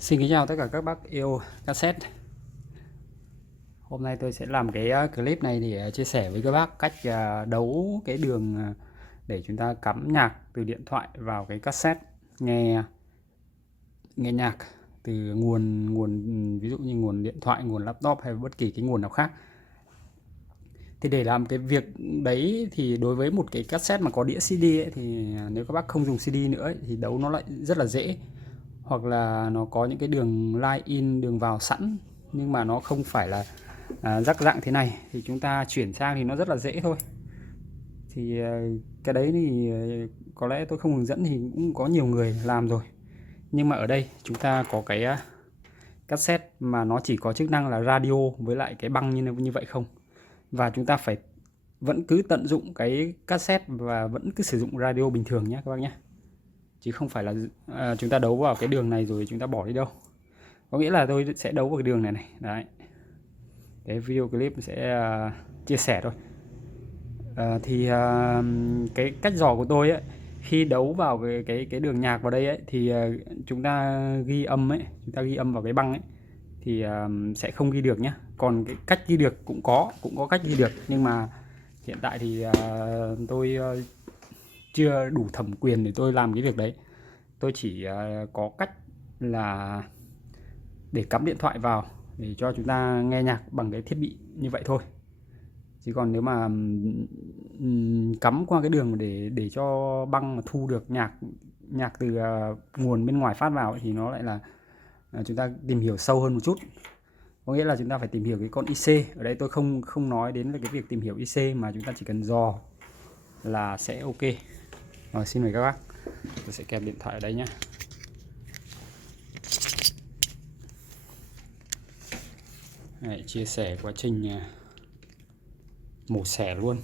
Xin kính chào tất cả các bác yêu cassette. Hôm nay tôi sẽ làm cái clip này để chia sẻ với các bác cách đấu cái đường để chúng ta cắm nhạc từ điện thoại vào cái cassette, nghe nghe nhạc từ nguồn ví dụ như nguồn điện thoại, nguồn laptop hay bất kỳ cái nguồn nào khác. Thì để làm cái việc đấy thì đối với một cái cassette mà có đĩa CD ấy, thì nếu các bác không dùng CD nữa ấy, thì đấu nó lại rất là dễ. Hoặc là nó có những cái đường line in, đường vào sẵn nhưng mà nó không phải là rắc rạng thế này thì chúng ta chuyển sang thì nó rất là dễ thôi. Thì cái đấy thì có lẽ tôi không hướng dẫn thì cũng có nhiều người làm rồi. Nhưng mà ở đây chúng ta có cái cassette mà nó chỉ có chức năng là radio với lại cái băng như vậy không. Và chúng ta phải vẫn cứ tận dụng cái cassette và vẫn cứ sử dụng radio bình thường nhé các bác nhé. Chứ không phải là chúng ta đấu vào cái đường này rồi chúng ta bỏ đi đâu. Có nghĩa là tôi sẽ đấu vào cái đường này này. Đấy. Cái video clip sẽ chia sẻ thôi. Cái cách dò của tôi ấy, khi đấu vào cái đường nhạc vào đây ấy thì chúng ta ghi âm ấy, chúng ta ghi âm vào cái băng ấy thì sẽ không ghi được nhé. Còn cái cách ghi được cũng có cách ghi được, nhưng mà hiện tại thì tôi chưa đủ thẩm quyền để tôi làm cái việc đấy. Tôi chỉ có cách là để cắm điện thoại vào để cho chúng ta nghe nhạc bằng cái thiết bị như vậy thôi. Chứ còn nếu mà cắm qua cái đường để cho băng mà thu được nhạc từ nguồn bên ngoài phát vào thì nó lại là chúng ta tìm hiểu sâu hơn một chút. Có nghĩa là chúng ta phải tìm hiểu cái con IC. Ở đây tôi không nói đến là cái việc tìm hiểu IC mà chúng ta chỉ cần dò là sẽ ok. Rồi, xin mời các bác. Tôi sẽ kèm điện thoại ở đây nhé. Đấy, chia sẻ quá trình mổ xẻ luôn.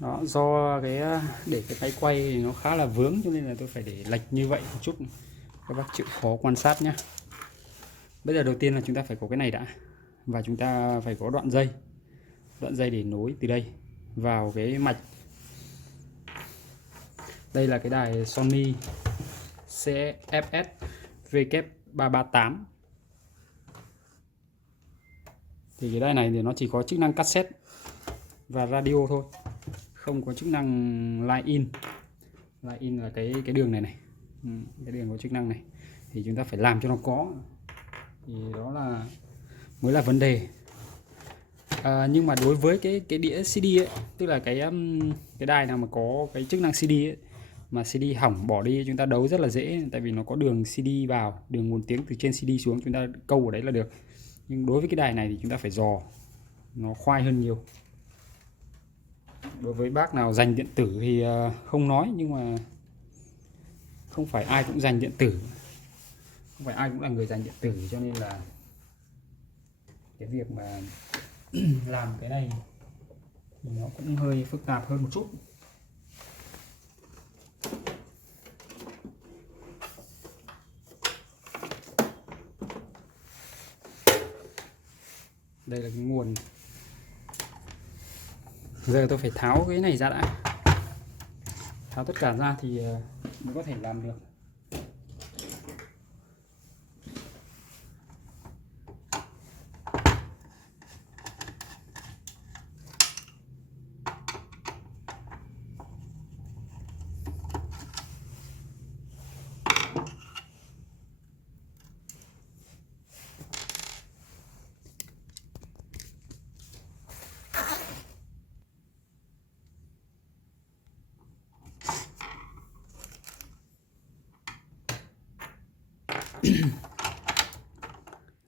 Đó, do cái để cái tay quay thì nó khá là vướng cho nên là tôi phải để lệch như vậy một chút. Các bác chịu khó quan sát nhé. Bây giờ đầu tiên là chúng ta phải có cái này đã. Và chúng ta phải có đoạn dây để nối từ đây vào cái mạch. Đây là cái đài Sony CFS W338. Thì cái đài này thì nó chỉ có chức năng cassette và radio thôi, không có chức năng line in. Line in là cái đường này này, cái đường có chức năng này thì chúng ta phải làm cho nó có, thì đó là mới là vấn đề. Nhưng mà đối với cái đĩa CD ấy, tức là cái đài nào mà có cái chức năng CD ấy, mà CD hỏng bỏ đi chúng ta đấu rất là dễ, tại vì nó có đường CD vào, đường nguồn tiếng từ trên CD xuống, chúng ta câu ở đấy là được. Nhưng đối với cái đài này thì chúng ta phải dò, nó khoai hơn nhiều. Đối với bác nào dành điện tử thì không nói, nhưng mà không phải ai cũng dành điện tử, không phải ai cũng là người dành điện tử, cho nên là cái việc mà làm cái này thì nó cũng hơi phức tạp hơn một chút. Đây là cái nguồn. Giờ tôi phải tháo cái này ra đã. Tháo tất cả ra thì mới có thể làm được.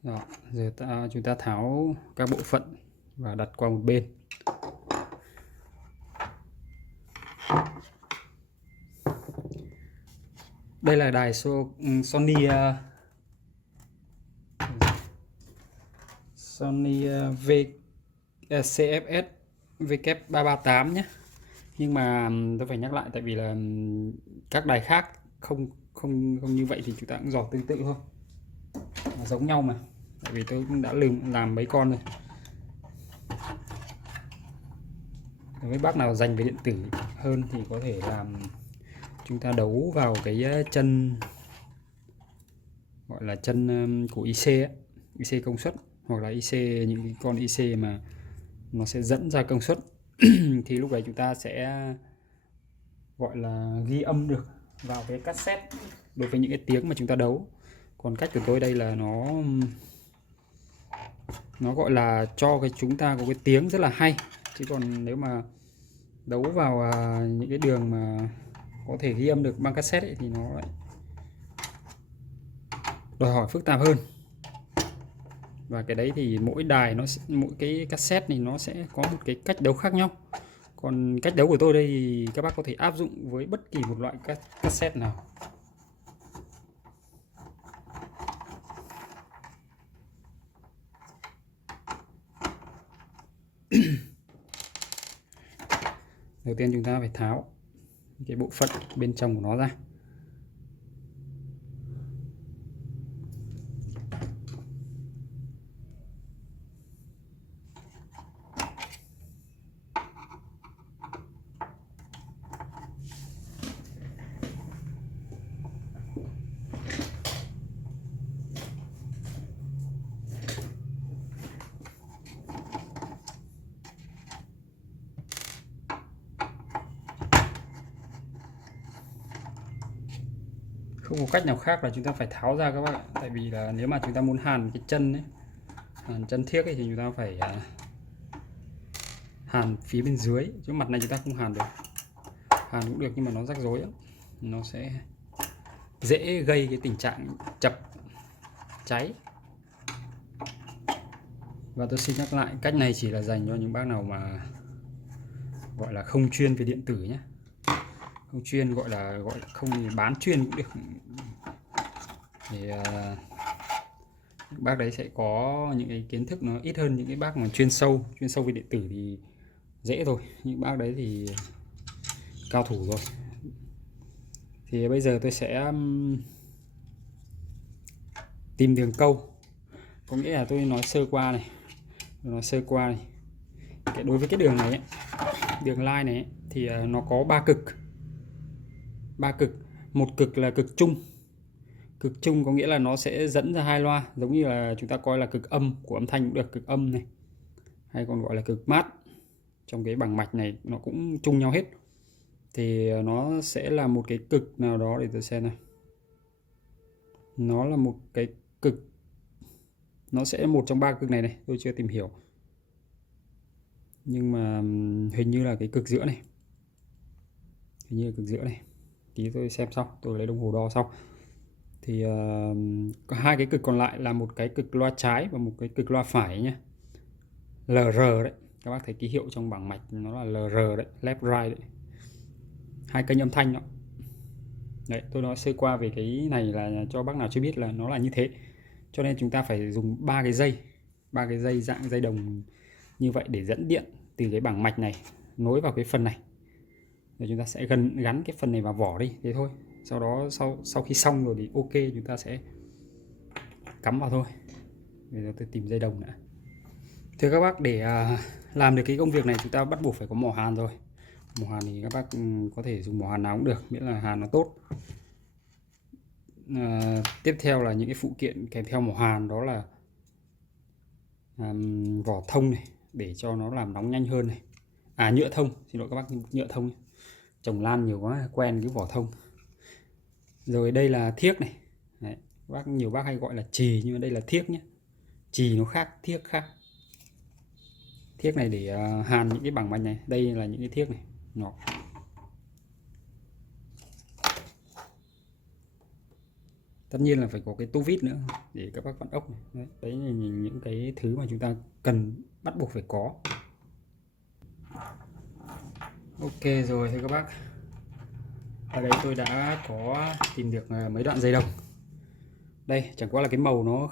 Đó, giờ chúng ta tháo các bộ phận và đặt qua một bên. Đây là đài Sony CFS W338 nhé. Nhưng mà tôi phải nhắc lại, tại vì là các đài khác không như vậy thì chúng ta cũng dò tương tự thôi, giống nhau mà, tại vì tôi cũng đã làm mấy con rồi. Với bác nào dành về điện tử hơn thì có thể làm, chúng ta đấu vào cái chân gọi là chân của IC ấy, IC công suất, hoặc là IC những cái con IC mà nó sẽ dẫn ra công suất thì lúc đấy chúng ta sẽ gọi là ghi âm được vào cái cassette đối với những cái tiếng mà chúng ta đấu. Còn cách của tôi đây là nó gọi là cho cái chúng ta có cái tiếng rất là hay, chứ còn nếu mà đấu vào những cái đường mà có thể ghi âm được bằng cassette ấy, thì nó lại đòi hỏi phức tạp hơn. Và cái đấy thì mỗi đài mỗi cái cassette này nó sẽ có một cái cách đấu khác nhau. Còn cách đấu của tôi đây thì các bác có thể áp dụng với bất kỳ một loại cassette nào. Đầu tiên chúng ta phải tháo cái bộ phận bên trong của nó ra. Không có cách nào khác là chúng ta phải tháo ra các bạn ạ. Tại vì là nếu mà chúng ta muốn hàn cái chân ấy, hàn chân thiếc ấy, thì chúng ta phải hàn phía bên dưới, chứ mặt này chúng ta không hàn được. Hàn cũng được nhưng mà nó rắc rối lắm, nó sẽ dễ gây cái tình trạng chập cháy. Và tôi xin nhắc lại, cách này chỉ là dành cho những bác nào mà gọi là không chuyên về điện tử nhé. Không chuyên gọi là không bán chuyên cũng được. Thì bác đấy sẽ có những cái kiến thức nó ít hơn những cái bác mà chuyên sâu về điện tử thì dễ rồi. Những bác đấy thì cao thủ rồi. Thì bây giờ tôi sẽ tìm đường câu. Có nghĩa là tôi nói sơ qua này. Đối với cái đường này ấy, đường line này ấy, thì nó có 3 cực. Một cực là cực trung. Cực trung có nghĩa là nó sẽ dẫn ra hai loa, giống như là chúng ta coi là cực âm của âm thanh cũng được, cực âm này, hay còn gọi là cực mát. Trong cái bảng mạch này nó cũng chung nhau hết. Thì nó sẽ là một cái cực nào đó, để tôi xem này. Nó là một cái cực, nó sẽ một trong 3 cực này, tôi chưa tìm hiểu. Nhưng mà hình như là cái cực giữa này. Tí tôi xem sau, tôi lấy đồng hồ đo sau. Thì có hai cái cực còn lại là một cái cực loa trái và một cái cực loa phải nhé. LR đấy, các bác thấy ký hiệu trong bảng mạch nó là LR đấy, left right đấy. Hai kênh âm thanh đó. Đấy, tôi nói sơ qua về cái này là cho bác nào chưa biết là nó là như thế. Cho nên chúng ta phải dùng ba cái dây dạng dây đồng như vậy để dẫn điện từ cái bảng mạch này nối vào cái phần này. Rồi chúng ta sẽ gắn cái phần này vào vỏ đi, thế thôi. Sau đó sau khi xong rồi thì ok, chúng ta sẽ cắm vào thôi. Bây giờ tôi tìm dây đồng nữa. Thưa các bác, để làm được cái công việc này chúng ta bắt buộc phải có mỏ hàn rồi. Mỏ hàn thì các bác có thể dùng mỏ hàn nào cũng được, miễn là hàn nó tốt. Tiếp theo là những cái phụ kiện kèm theo mỏ hàn, đó là vỏ thông này để cho nó làm nóng nhanh hơn này. Nhựa thông, xin lỗi các bác, nhựa thông. Trồng lan nhiều quá quen cái vỏ thông. Rồi đây là thiếc này. Đấy, nhiều bác hay gọi là chì nhưng mà đây là thiếc nhé. Chì nó khác, thiếc khác. Thiếc này để hàn những cái bảng mạch này. Đây là những cái thiếc này nhỏ. Tất nhiên là phải có cái tô vít nữa để các bác vặn ốc này. Đấy là những cái thứ mà chúng ta cần bắt buộc phải có. Ok rồi thưa các bác, ở đây tôi đã có tìm được mấy đoạn dây đồng. Đây chẳng qua là cái màu nó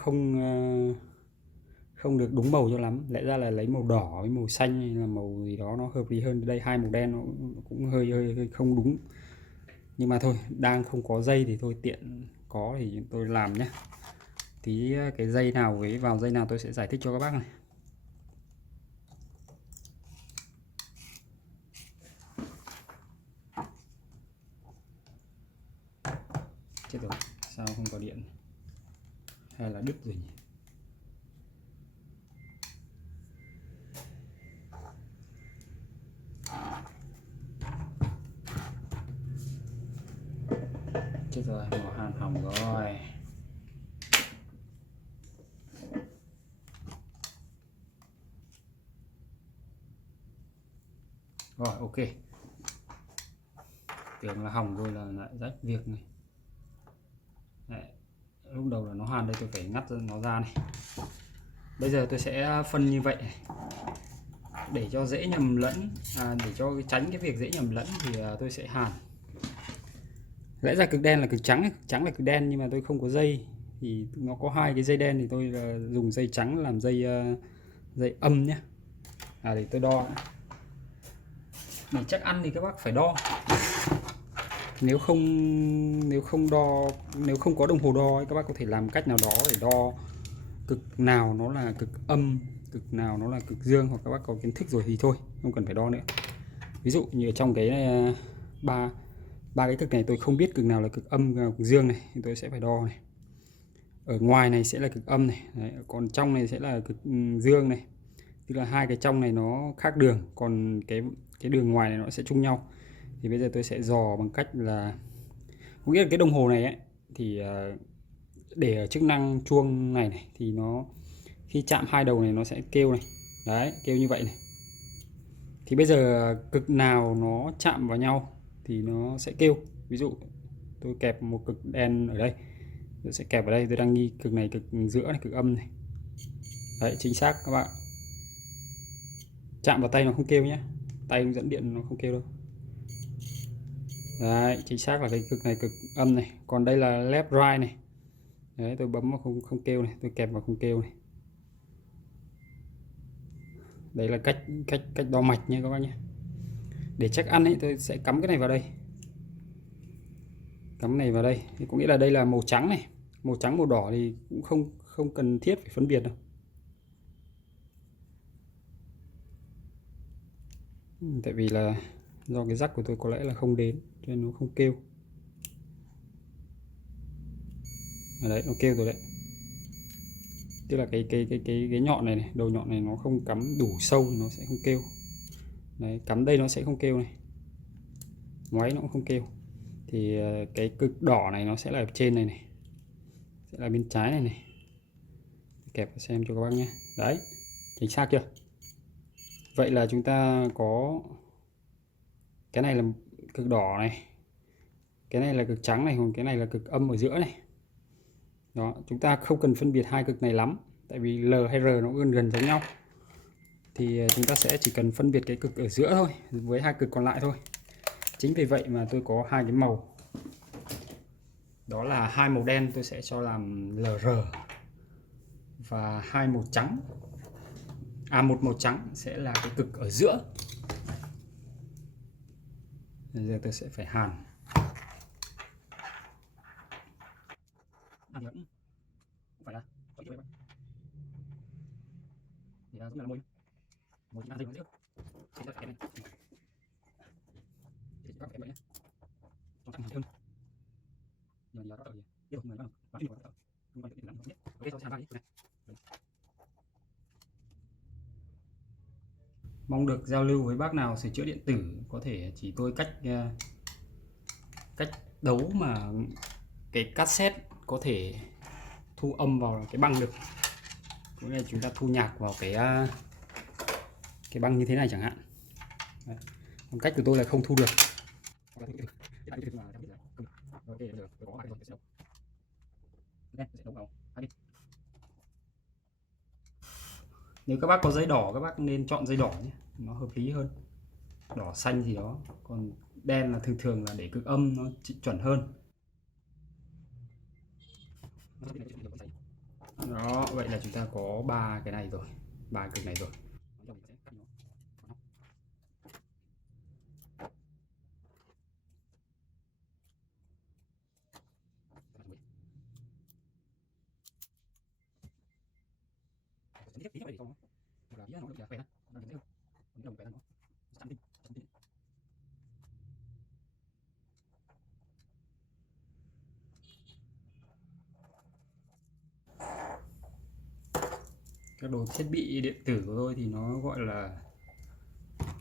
không được đúng màu cho lắm, lẽ ra là lấy màu đỏ với màu xanh hay là màu gì đó nó hợp lý hơn. Đây hai màu đen nó cũng hơi không đúng, nhưng mà thôi, đang không có dây thì thôi, tiện có thì tôi làm nhé. Tí cái dây nào với vào dây nào tôi sẽ giải thích cho các bác này. Chết rồi, sao không có điện? hay là đứt rồi nhỉ? Chết rồi, màu hàn hỏng rồi. Rồi, ok. Tưởng là hỏng rồi là lại rách việc này. Đấy, lúc đầu là nó hàn đây, tôi phải ngắt nó ra này. Bây giờ tôi sẽ phân như vậy để cho dễ nhầm lẫn, để cho tránh cái việc dễ nhầm lẫn thì tôi sẽ hàn. Lẽ ra cực đen là cực trắng, cực trắng là cực đen, nhưng mà tôi không có dây thì nó có hai cái dây đen thì tôi dùng dây trắng làm dây dây âm nhé. Để tôi đo. Để chắc ăn thì các bác phải đo. Nếu không có đồng hồ đo các bác có thể làm cách nào đó để đo cực nào nó là cực âm, cực nào nó là cực dương, hoặc các bác có kiến thức rồi thì thôi không cần phải đo nữa. Ví dụ như ở trong cái này, ba cái cực này tôi không biết cực nào là cực âm, cực dương này thì tôi sẽ phải đo này. Ở ngoài này sẽ là cực âm này. Đấy, còn trong này sẽ là cực dương này. Tức là hai cái trong này nó khác đường, còn cái đường ngoài này nó sẽ chung nhau. Thì bây giờ tôi sẽ dò bằng cách là, có nghĩa là cái đồng hồ này ấy, thì để ở chức năng chuông này thì nó khi chạm hai đầu này nó sẽ kêu này. Đấy, kêu như vậy này. Thì bây giờ cực nào nó chạm vào nhau thì nó sẽ kêu. Ví dụ tôi kẹp một cực đen ở đây, tôi sẽ kẹp vào đây, tôi đang nghi cực này, cực giữa này, cực âm này. Đấy, chính xác các bạn. Chạm vào tay nó không kêu nhé, tay hướng dẫn điện nó không kêu đâu. Đấy, chính xác là cái cực này cực âm này, còn đây là left right này. Đấy, tôi bấm vào không kêu này, tôi kẹp vào không kêu này. Đấy là cách đo mạch nha các bác nhé. Để check ăn ấy, tôi sẽ cắm cái này vào đây, cắm này vào đây, thì có nghĩa là đây là màu trắng này, màu trắng màu đỏ thì cũng không cần thiết phải phân biệt đâu. Tại vì là do cái rắc của tôi có lẽ là không đến cho nên nó không kêu. Đấy, nó kêu rồi đấy. Tức là cái nhọn này, đầu nhọn này nó không cắm đủ sâu thì nó sẽ không kêu. Đấy, cắm đây nó sẽ không kêu này, ngoáy nó cũng không kêu. Thì cái cực đỏ này nó sẽ là ở trên này, sẽ là bên trái này. Kẹp xem cho các bác nhé. Đấy, chính xác chưa? Vậy là chúng ta có cái này là cực đỏ này, cái này là cực trắng này, còn cái này là cực âm ở giữa này. Đó, chúng ta không cần phân biệt hai cực này lắm, tại vì L hay R nó gần giống nhau. Thì chúng ta sẽ chỉ cần phân biệt cái cực ở giữa thôi với hai cực còn lại thôi. Chính vì vậy mà tôi có hai cái màu. Đó là hai màu đen tôi sẽ cho làm LR, và hai màu trắng, một màu trắng sẽ là cái cực ở giữa. Bây giờ tôi sẽ phải hàn. Không phải là để giống như là môi chỉ ăn dây giữa. Thì ta phải này. Thì các bạn nhé. Trong trang hơn. Giờ đó ở gì? Tiếp tục người đó. Bán phim của đó. Không quan trọng lắm nhé. Ok, tôi sẽ hàn đi. Mong được giao lưu với bác nào sửa chữa điện tử có thể chỉ tôi cách đấu mà cái cassette có thể thu âm vào cái băng được. Có nghĩa là chúng ta thu nhạc vào cái băng như thế này chẳng hạn. Đấy. Còn cách của tôi là không thu được. Nếu các bác có giấy đỏ các bác nên chọn giấy đỏ nhé, nó hợp lý hơn. Đỏ xanh gì đó, còn đen là thường là để cực âm nó chuẩn hơn. Đó, vậy là chúng ta có ba cái này rồi, ba cực này rồi. các đồ thiết bị điện tử của tôi thì nó gọi là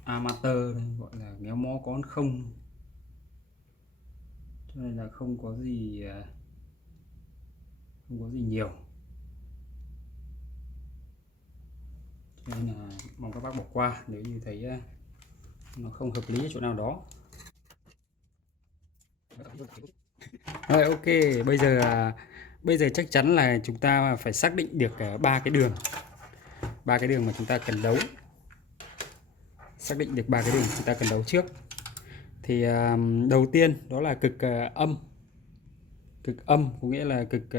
amateur, gọi là méo mó con không, cho nên là không có gì nhiều, cho nên là mong các bác bỏ qua nếu như thấy nó không hợp lý ở chỗ nào đó. Rồi, ok, bây giờ chắc chắn là chúng ta phải xác định được ba cái đường mà chúng ta cần đấu. Xác định được ba cái đường chúng ta cần đấu trước. Thì đầu tiên đó là cực âm. Cực âm có nghĩa là cực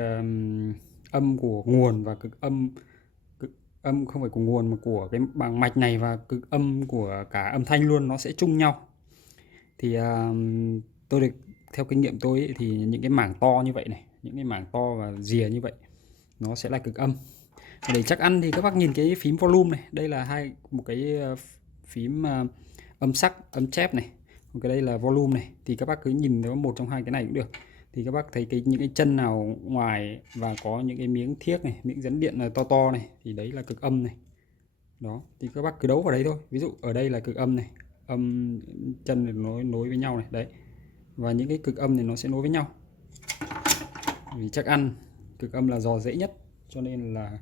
âm của nguồn, và cực âm không phải của nguồn mà của cái bảng mạch này, và cực âm của cả âm thanh luôn, nó sẽ chung nhau. Thì tôi được theo kinh nghiệm tôi ấy, thì những cái mảng to như vậy này, những cái mảng to và rìa như vậy nó sẽ là cực âm. Để chắc ăn thì các bác nhìn cái phím volume này, đây là một cái phím âm sắc, âm chép này, một cái đây là volume này, thì các bác cứ nhìn nó một trong hai cái này cũng được. Thì các bác thấy những cái chân nào ngoài và có những cái miếng thiếc này, miếng dẫn điện là to to này, thì đấy là cực âm này. Đó, thì các bác cứ đấu vào đấy thôi. Ví dụ ở đây là cực âm này, âm chân thì nối với nhau này, đấy. Và những cái cực âm thì nó sẽ nối với nhau. Vì chắc ăn cực âm là dò dễ nhất, cho nên là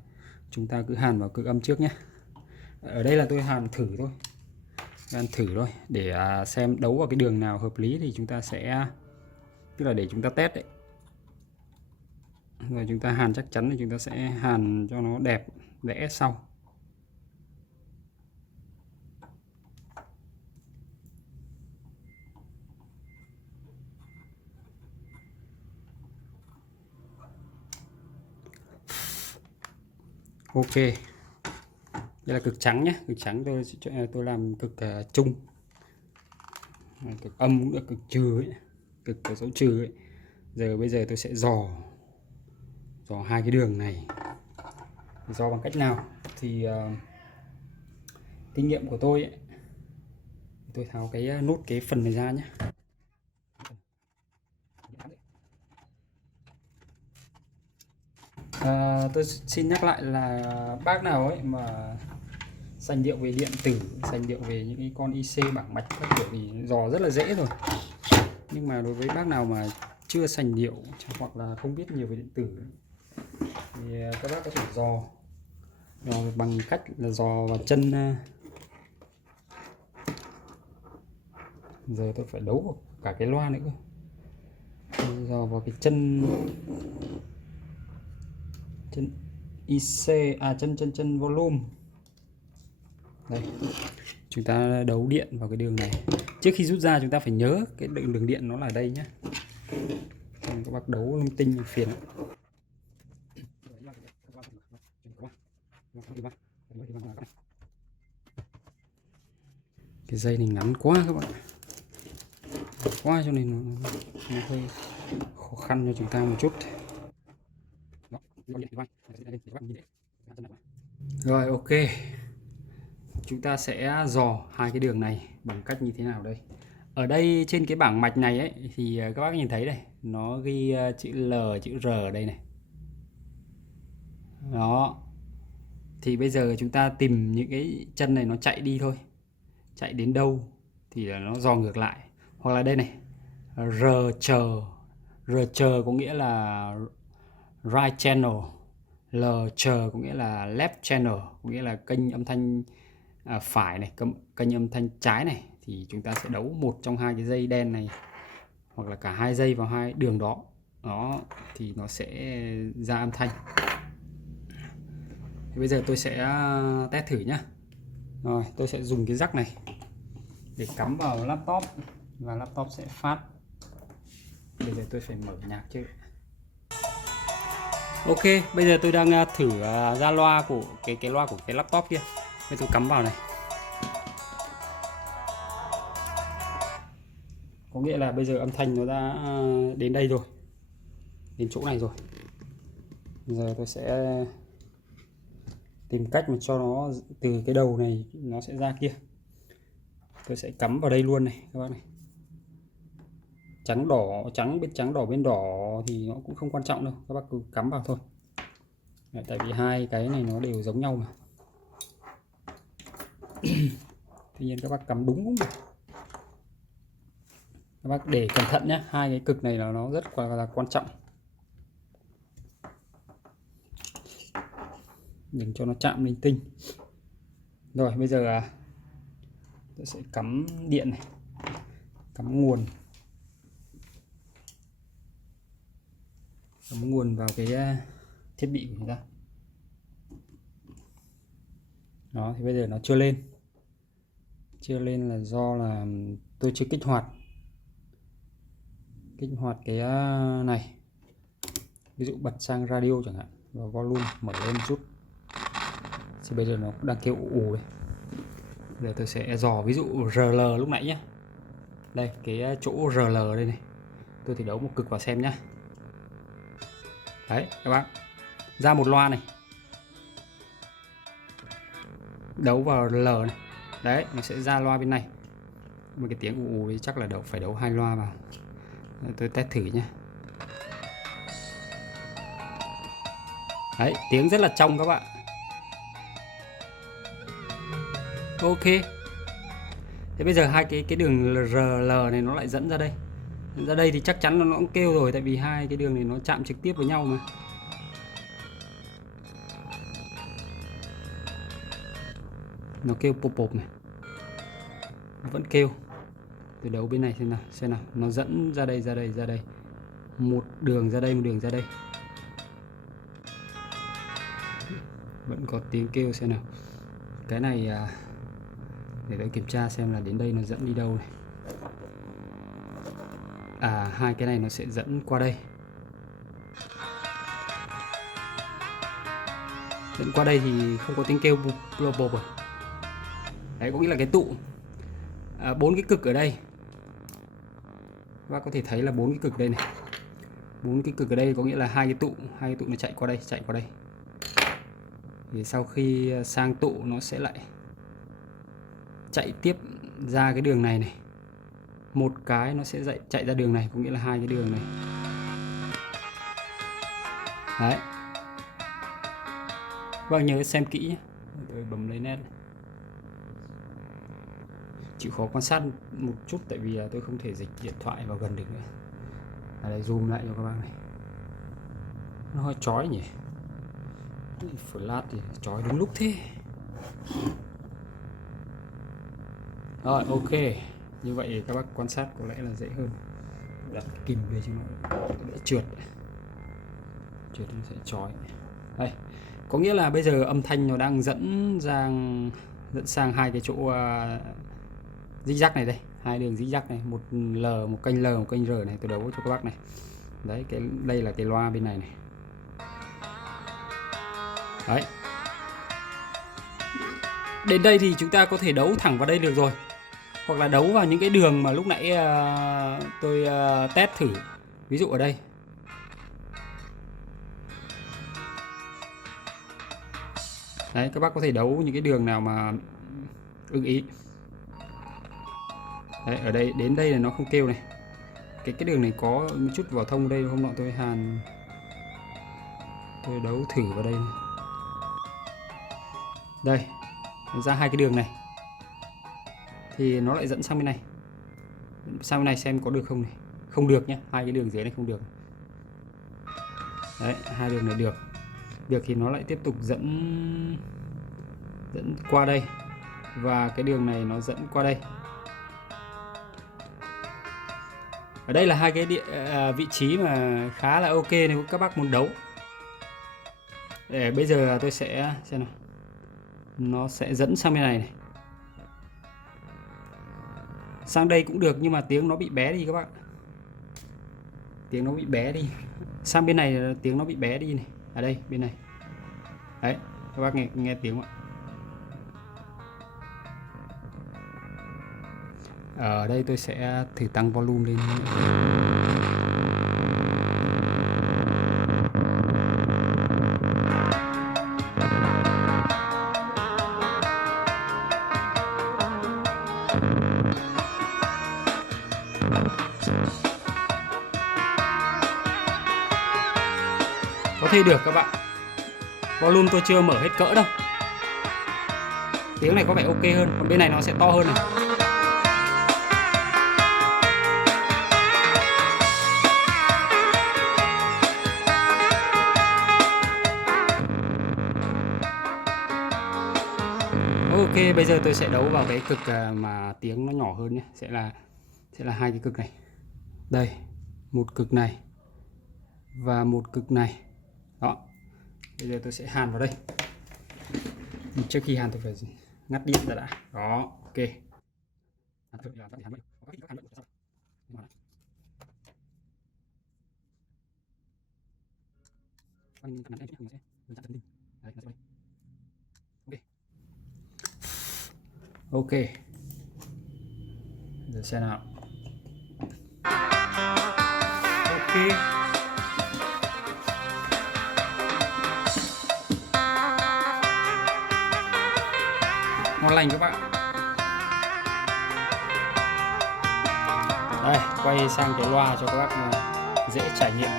chúng ta cứ hàn vào cực âm trước nhé. Ở đây là tôi hàn thử thôi, để xem đấu vào cái đường nào hợp lý thì chúng ta sẽ, tức là để chúng ta test đấy. Rồi chúng ta hàn chắc chắn thì chúng ta sẽ hàn cho nó đẹp đẽ sau. Ok, đây là cực trắng nhé. Cực trắng tôi làm cực trung, cực âm cũng được, cực trừ ấy, cực có dấu trừ ấy. Bây giờ tôi sẽ dò hai cái đường này. Dò bằng cách nào thì kinh nghiệm của tôi ấy, tôi tháo cái nút cái phần này ra nhé. Tôi xin nhắc lại là bác nào ấy mà sành điệu về điện tử, sành điệu về những cái con IC bảng mạch các kiểu thì dò rất là dễ rồi. Nhưng mà đối với bác nào mà chưa sành điệu hoặc là không biết nhiều về điện tử thì các bác có thể dò bằng cách là dò vào chân. Giờ tôi phải đấu vào cả cái loa nữa cơ. Dò vào cái chân IC, chân volume. Đây, chúng ta đấu điện vào cái đường này. Trước khi rút ra chúng ta phải nhớ cái đường điện nó là đây nhé. Các bác đấu linh tinh phiền. Cái dây này ngắn quá các bạn, quá cho nên nó hơi khó khăn cho chúng ta một chút. Rồi, ok, chúng ta sẽ dò hai cái đường này bằng cách như thế nào đây. Ở đây trên cái bảng mạch này ấy thì các bác nhìn thấy đây, nó ghi chữ L, chữ R ở đây này. Đó. Thì bây giờ chúng ta tìm những cái chân này nó chạy đi thôi. Chạy đến đâu thì là nó dò ngược lại. Hoặc là đây này, R chờ có nghĩa là right channel, L chờ có nghĩa là left channel, có nghĩa là kênh âm thanh phải này, kênh âm thanh trái này, thì chúng ta sẽ đấu một trong hai cái dây đen này hoặc là cả hai dây vào hai đường đó. Đó thì nó sẽ ra âm thanh. Thì bây giờ tôi sẽ test thử nhá. Rồi, tôi sẽ dùng cái jack này để cắm vào laptop và laptop sẽ phát. Bây giờ tôi phải mở nhạc chứ. Ok, bây giờ tôi đang thử ra loa của cái loa của cái laptop kia. Bây tôi cắm vào này. Có nghĩa là bây giờ âm thanh nó đã đến đây rồi, đến chỗ này rồi. Giờ tôi sẽ tìm cách mà cho nó từ cái đầu này nó sẽ ra kia. Tôi sẽ cắm vào đây luôn này các bác này. Trắng đỏ, trắng bên đỏ thì nó cũng không quan trọng đâu, các bác cứ cắm vào thôi. Đấy, tại vì hai cái này nó đều giống nhau mà. Tuy nhiên các bác cắm đúng cũng được. Các bác để cẩn thận nhé, hai cái cực này là nó rất là quan trọng, đừng cho nó chạm linh tinh. Rồi bây giờ tôi sẽ cắm điện này, cắm nguồn vào cái thiết bị của chúng ta. Đó, thì bây giờ nó chưa lên là do là tôi chưa kích hoạt cái này, ví dụ bật sang radio chẳng hạn và volume mở lên chút, thì bây giờ nó đang kêu ù đấy. Giờ tôi sẽ dò ví dụ RL lúc nãy nhé, đây cái chỗ RL đây này, tôi thì đấu một cực vào xem nhá. Đấy các bác, ra một loa này, đấu vào L này, đấy nó sẽ ra loa bên này. Một cái tiếng ù ù thì chắc là phải đấu hai loa vào. Tôi test thử nhé. Đấy, tiếng rất là trong các bạn. Ok. Thế bây giờ hai cái đường RL này nó lại dẫn ra đây. Ra đây thì chắc chắn là nó cũng kêu rồi, tại vì hai cái đường này nó chạm trực tiếp với nhau mà. Nó kêu pop pop này, nó vẫn kêu. Từ đầu bên này xem nào, nó dẫn ra đây, một đường ra đây, một đường ra đây, vẫn có tiếng kêu. Xem nào, cái này để tôi kiểm tra xem là đến đây nó dẫn đi đâu này. Hai cái này nó sẽ dẫn qua đây. Dẫn qua đây thì không có tiếng kêu bộp bộp rồi. Đấy, có nghĩa là cái tụ 4 cái cực ở đây. Các bác có thể thấy là 4 cái cực đây này. 4 cái cực ở đây có nghĩa là hai cái tụ nó chạy qua đây. Thì sau khi sang tụ nó sẽ lại chạy tiếp ra cái đường này này. Một cái nó sẽ chạy ra đường này, có nghĩa là hai cái đường này. Đấy. Vâng, nhớ xem kỹ nhé. Tôi bấm lấy nét. Chịu khó quan sát một chút, tại vì tôi không thể dịch điện thoại vào gần được nữa. Đây, zoom lại cho các bạn này. Nó hơi chói nhỉ. Flash thì chói đúng lúc thế. Rồi, ok. Như vậy các bác quan sát có lẽ là dễ hơn. Đặt kìm về cho nó đỡ trượt nó sẽ chói. Đây, có nghĩa là bây giờ âm thanh nó đang dẫn sang hai cái chỗ zigzag này đây, hai đường zigzag này, một kênh L, một kênh R này, tôi đấu cho các bác này. Đấy, đây là cái loa bên này này. Đấy. Đến đây thì chúng ta có thể đấu thẳng vào đây được rồi. Hoặc là đấu vào những cái đường mà lúc nãy tôi test thử. Ví dụ ở đây. Đấy, các bác có thể đấu những cái đường nào mà ưng ý. Đấy, ở đây đến đây là nó không kêu này. Cái đường này có một chút vào thông đây, hôm nọ tôi đấu thử vào đây này. Đây, ra hai cái đường này thì nó lại dẫn sang bên này. Sang bên này xem có được không này. Không được nhé, hai cái đường dưới này không được. Đấy, hai đường này được. Được thì nó lại tiếp tục dẫn qua đây. Và cái đường này nó dẫn qua đây. Ở đây là hai cái vị trí mà khá là ok nếu các bác muốn đấu. Để bây giờ tôi sẽ xem nào. Nó sẽ dẫn sang bên này này. Sang đây cũng được nhưng mà tiếng nó bị bé đi các bạn. Tiếng nó bị bé đi. Sang bên này tiếng nó bị bé đi này. Ở đây, bên này. Đấy, các bác nghe tiếng không ạ? Ở đây tôi sẽ thử tăng volume lên. Có thể được các bạn. Volume tôi chưa mở hết cỡ đâu. Tiếng này có vẻ ok hơn, còn bên này nó sẽ to hơn này. Ok, bây giờ tôi sẽ đấu vào cái cực mà tiếng nó nhỏ hơn nhé. Sẽ là hai cái cực này. Đây, một cực này và một cực này. Đó. Bây giờ tôi sẽ hàn vào đây. Trước khi hàn tôi phải ngắt điện ra đã. Đó, ok. Ok. Giờ xem nào. Ok. Ngon lành các bạn. Đây, quay sang cái loa cho các bác dễ trải nghiệm.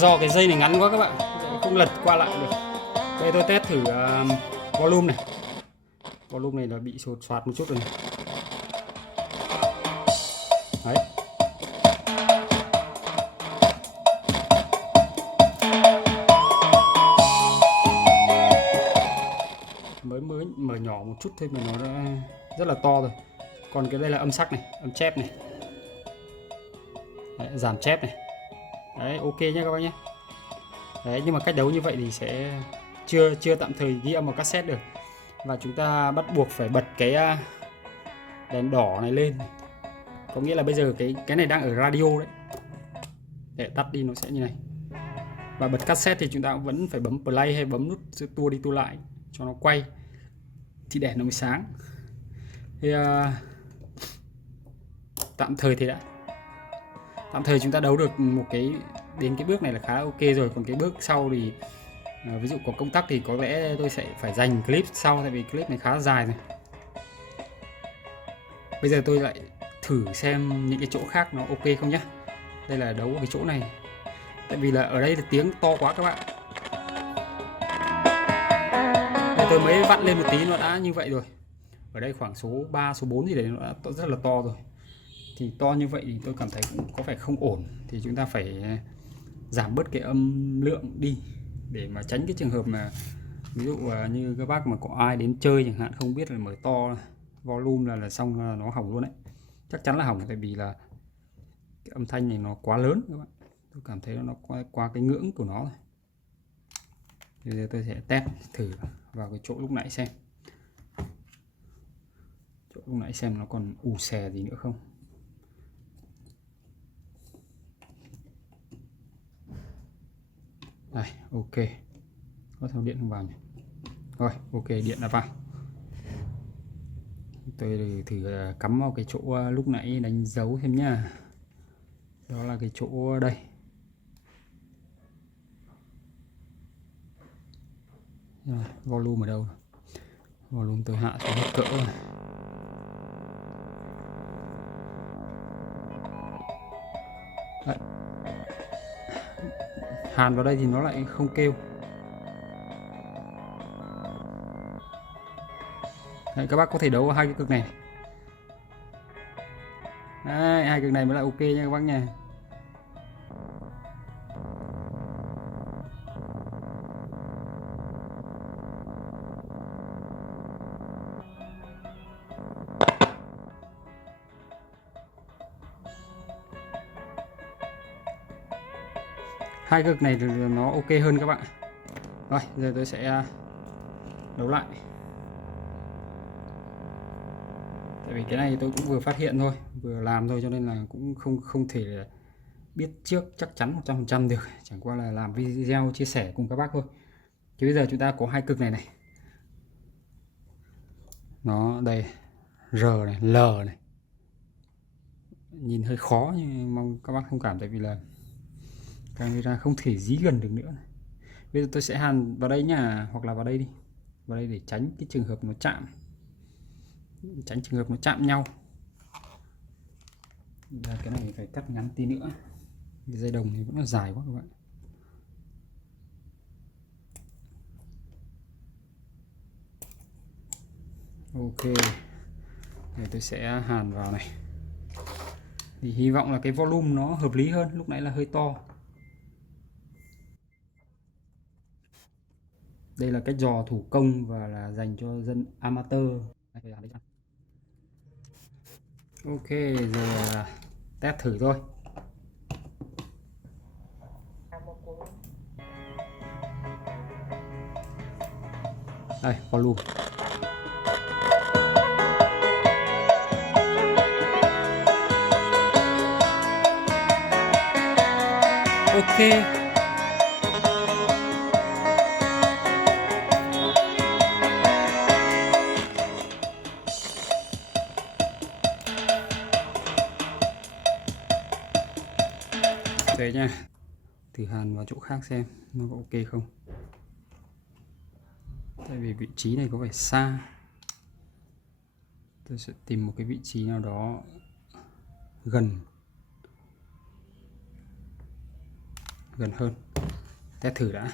Do cái dây này ngắn quá các bạn, không lật qua lại được. Đây tôi test thử volume này. Volume này là bị sột soạt một chút rồi này. Đấy. Mới mở nhỏ một chút thôi mà nó đã rất là to rồi. Còn cái đây là âm sắc này, âm chép này. Đấy, giảm chép này. Đấy, ok nhé các bác nhé. Đấy, nhưng mà cách đấu như vậy thì sẽ chưa tạm thời ghi âm vào cassette được. Và chúng ta bắt buộc phải bật cái đèn đỏ này lên. Có nghĩa là bây giờ cái này đang ở radio đấy. Để tắt đi nó sẽ như này. Và bật cassette thì chúng ta vẫn phải bấm play hay bấm nút tua đi tua lại cho nó quay thì đèn nó mới sáng. Thì tạm thời thì đã. Tạm thời chúng ta đấu được một cái đến cái bước này là khá ok rồi. Còn cái bước sau thì ví dụ có công tắc thì có lẽ tôi sẽ phải dành clip sau, tại vì clip này khá dài rồi. Bây giờ tôi lại thử xem những cái chỗ khác nó ok không nhá. Đây là đấu ở cái chỗ này. Tại vì là ở đây là tiếng to quá các bạn. Đây tôi mới vặn lên một tí nó đã như vậy rồi. Ở đây khoảng số 3, số 4 gì đấy nó đã rất là to rồi. Thì to như vậy thì tôi cảm thấy cũng có vẻ không ổn. Thì chúng ta phải giảm bớt cái âm lượng đi để mà tránh cái trường hợp mà ví dụ như các bác mà có ai đến chơi chẳng hạn không biết là mở to volume là xong là nó hỏng luôn đấy. Chắc chắn là hỏng, tại vì là cái âm thanh này nó quá lớn các bạn. Tôi cảm thấy nó qua cái ngưỡng của nó rồi. Bây giờ tôi sẽ test thử vào cái chỗ lúc nãy xem. Chỗ lúc nãy xem nó còn ù xè gì nữa không. Đây, ok. Có sao điện không vào nhỉ? Rồi, ok, điện đã vào. Tôi thử cắm vào cái chỗ lúc nãy đánh dấu thêm nhá. Đó là cái chỗ đây. Rồi, volume ở đâu? Volume tôi hạ xuống hết cỡ rồi. Đấy. Hàn vào đây thì nó lại không kêu. Đấy, các bác có thể đấu hai cái cực này. Đấy, hai cực này mới là ok nha các bác nha. Hai cực này thì nó ok hơn các bạn. Rồi, giờ tôi sẽ đấu lại. Tại vì cái này tôi cũng vừa phát hiện thôi, vừa làm thôi, cho nên là cũng không thể biết trước chắc chắn 100% được. Chẳng qua là làm video chia sẻ cùng các bác thôi. Thì bây giờ chúng ta có hai cực này này. Nó đây, R này, L này. Nhìn hơi khó nhưng mong các bác thông cảm, tại vì là camera không thể dí gần được nữa. Bây giờ tôi sẽ hàn vào đây nhá, hoặc là vào đây đi, vào đây để tránh cái trường hợp nó chạm, nhau. Và cái này phải cắt ngắn tí nữa, dây đồng thì vẫn là dài quá các bạn. Ok, rồi tôi sẽ hàn vào này. Thì hy vọng là cái volume nó hợp lý hơn, lúc nãy là hơi to. Đây là cách dò thủ công và là dành cho dân amateur. Ok, rồi test thử thôi. Đây, volume. Ok. Đấy nha. Thử hàn vào chỗ khác xem nó có ok không. Tại vì vị trí này có vẻ xa. Tôi sẽ tìm một cái vị trí nào đó gần hơn. Test thử đã.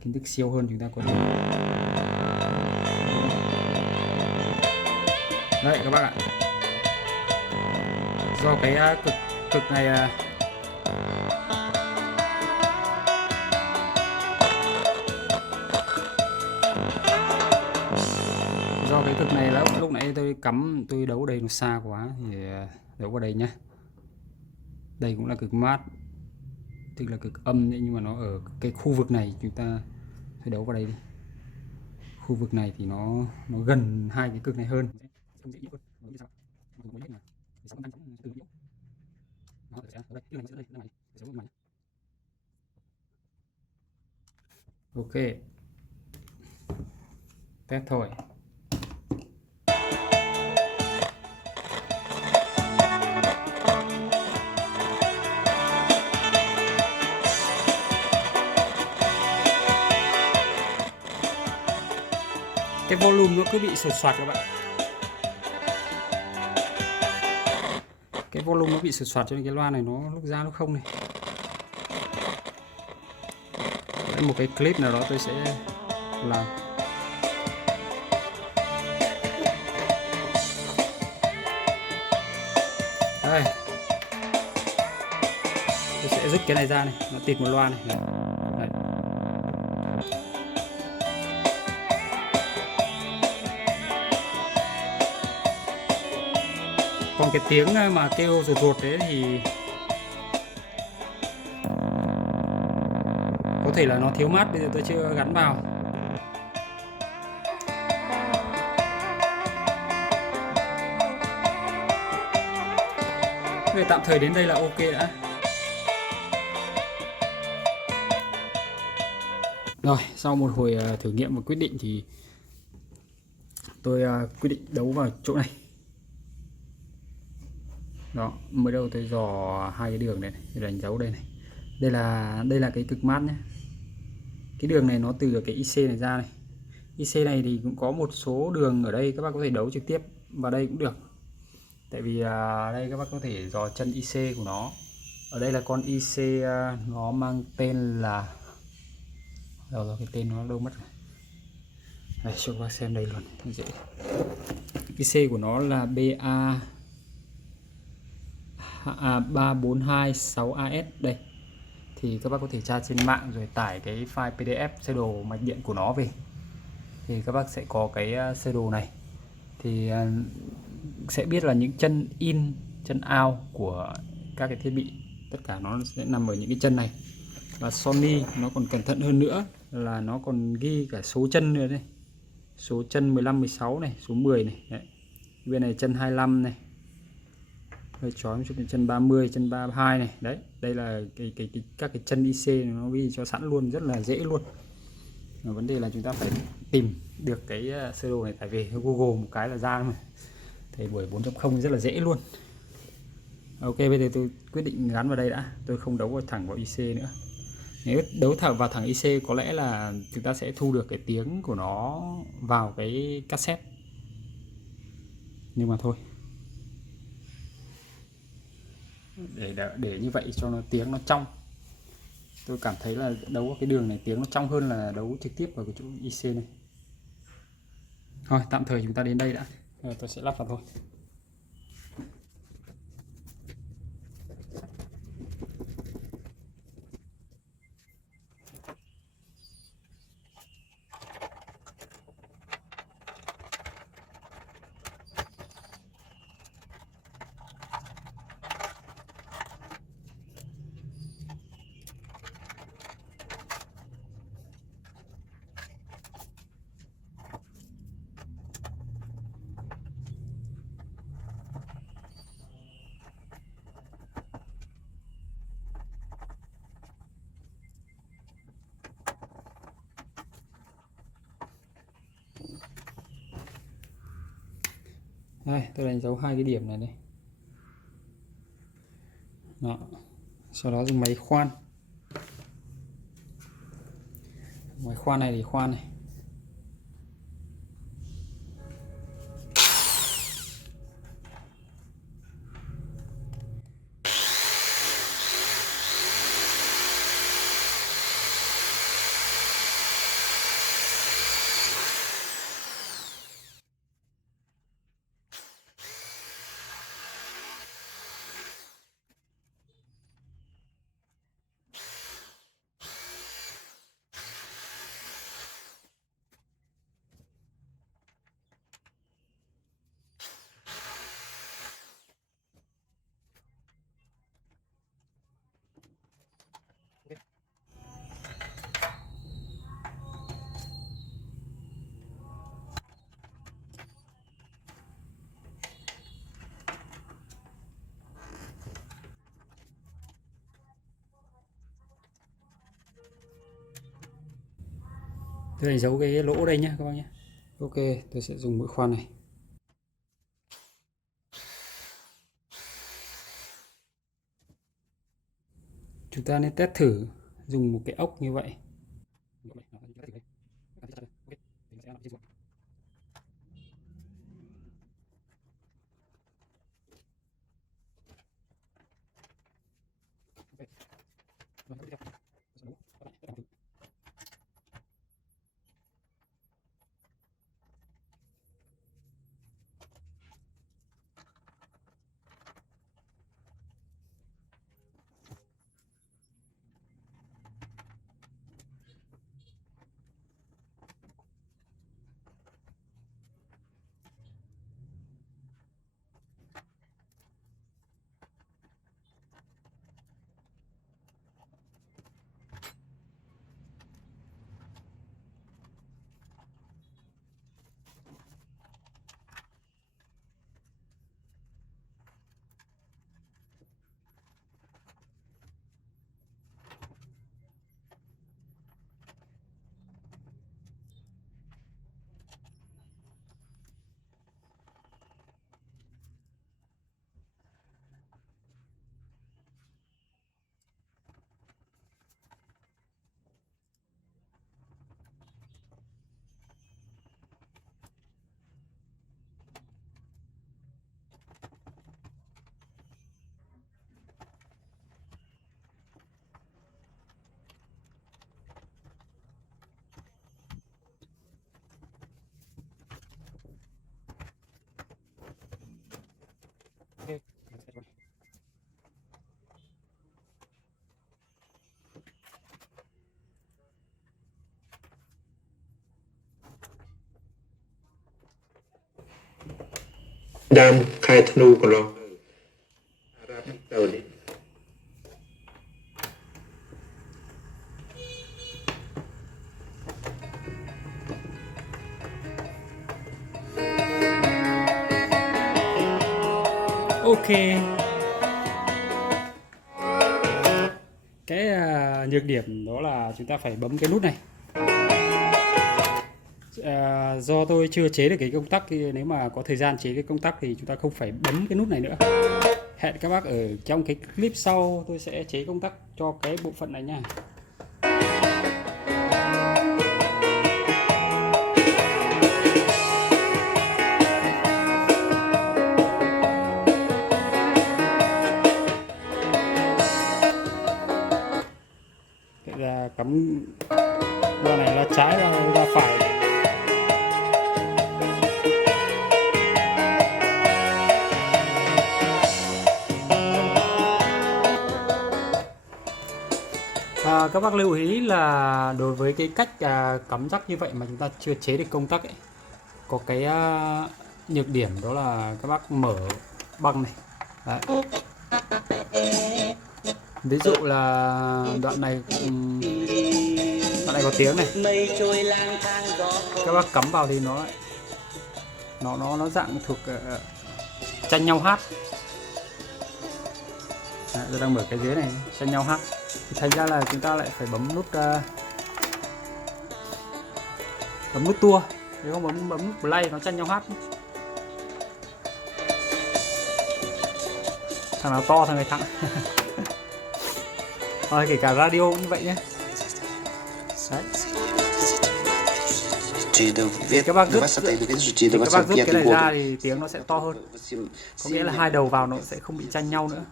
Kiến thức siêu hơn chúng ta có thể. Đấy các bác ạ. Do cái cực này do cái cực này là lúc nãy tôi đấu đây nó xa quá thì đấu vào đây nhá. Đây cũng là cực mát, tức là cực âm nhưng mà nó ở cái khu vực này, chúng ta phải đấu vào đây đi. Khu vực này thì nó gần hai cái cực này hơn. Ok, test thôi. Cái volume nó cứ bị sột soạt các bạn. Cái volume nó bị sột soạt cho nên cái loa này nó lúc ra lúc không này. Đấy, một cái clip nào đó tôi sẽ làm. Đây. Tôi sẽ dứt cái này ra này, nó tịt một loa này. Đấy. Còn cái tiếng mà kêu rụt rụt đấy thì có thể là nó thiếu mát, bây giờ tôi chưa gắn vào. Về tạm thời đến đây là ok đã. Rồi, sau một hồi thử nghiệm và quyết định thì tôi quyết định đấu vào chỗ này. Đó, mới đầu tôi dò hai cái đường này, tôi đánh dấu đây này. Đây là cái cực mát nhé. Cái đường này nó từ cái IC này ra này. IC này thì cũng có một số đường ở đây các bác có thể đấu trực tiếp vào đây cũng được. Tại vì đây các bác có thể dò chân IC của nó. Ở đây là con IC nó mang tên là rồi cái tên nó đâu mất rồi. Đây cho các bác xem đây luôn, dễ. IC của nó là BA 3426AS đây. Thì các bác có thể tra trên mạng rồi tải cái file PDF sơ đồ mạch điện của nó về. Thì các bác sẽ có cái sơ đồ này. Thì sẽ biết là những chân in, chân out của các cái thiết bị, tất cả nó sẽ nằm ở những cái chân này. Và Sony nó còn cẩn thận hơn nữa là nó còn ghi cả số chân nữa đây. Số chân 15, 16 này, số 10 này. Đấy. Bên này chân 25 này. Hơi chói một chút, chân 30, chân 32 này. Đấy, đây là các cái chân IC này nó ghi cho sẵn luôn, rất là dễ luôn. Và vấn đề là chúng ta phải tìm được cái sơ đồ này, tại vì Google một cái là ra mà. Thì buổi 4.0 rất là dễ luôn. Ok, bây giờ tôi quyết định gắn vào đây đã, tôi không đấu vào thẳng vào IC nữa. Nếu đấu thẳng vào thẳng IC có lẽ là chúng ta sẽ thu được cái tiếng của nó vào cái cassette. Nhưng mà thôi, để như vậy cho nó tiếng nó trong. Tôi cảm thấy là đấu vào cái đường này tiếng nó trong hơn là đấu trực tiếp vào cái chỗ IC này. Thôi tạm thời chúng ta đến đây đã. Rồi tôi sẽ lắp vào thôi. Đây, tôi đánh dấu hai cái điểm này đây. Đó. Sau đó dùng máy khoan. Máy khoan này thì khoan này. Tôi đánh dấu cái lỗ đây nhé các bác nhé. Ok, tôi sẽ dùng mũi khoan này. Chúng ta nên test thử dùng một cái ốc như vậy. Đam khai thnu của nó đầu đi. Ok. Cái nhược điểm đó là chúng ta phải bấm cái nút này. Do tôi chưa chế được cái công tắc, nếu mà có thời gian chế cái công tắc thì chúng ta không phải bấm cái nút này nữa. Hẹn các bác ở trong cái clip sau tôi sẽ chế công tắc cho cái bộ phận này nha. ta cắm loa này là trái ra phải. Các bác lưu ý là đối với cái cách cắm rắc như vậy mà chúng ta chưa chế được công tắc ấy, có cái nhược điểm đó là các bác mở băng này. Đấy. Ví dụ là đoạn này có tiếng này, các bác cắm vào thì nó dạng thuộc tranh nhau hát. Đấy, tôi đang mở cái dưới này tranh nhau hát, thì thành ra là chúng ta lại phải bấm nút tua, nếu không bấm nút play nó tranh nhau hát. Thằng nào to thằng này thắng. Rồi kể cả radio cũng như vậy nhé. Đấy. Thì các bác rút cái này ra thì tiếng nó sẽ to hơn, có nghĩa là hai đầu vào nó sẽ không bị tranh nhau nữa.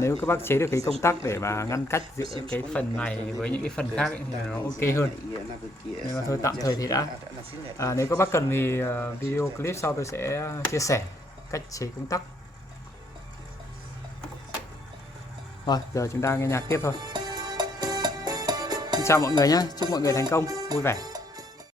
Nếu các bác chế được cái công tắc để mà ngăn cách giữa cái phần này với những cái phần khác ấy, thì nó ok hơn. Nhưng mà thôi tạm thời thì đã. Nếu các bác cần thì video clip sau tôi sẽ chia sẻ cách chế công tắc. Rồi giờ chúng ta nghe nhạc tiếp thôi. Xin chào mọi người nhé, chúc mọi người thành công vui vẻ.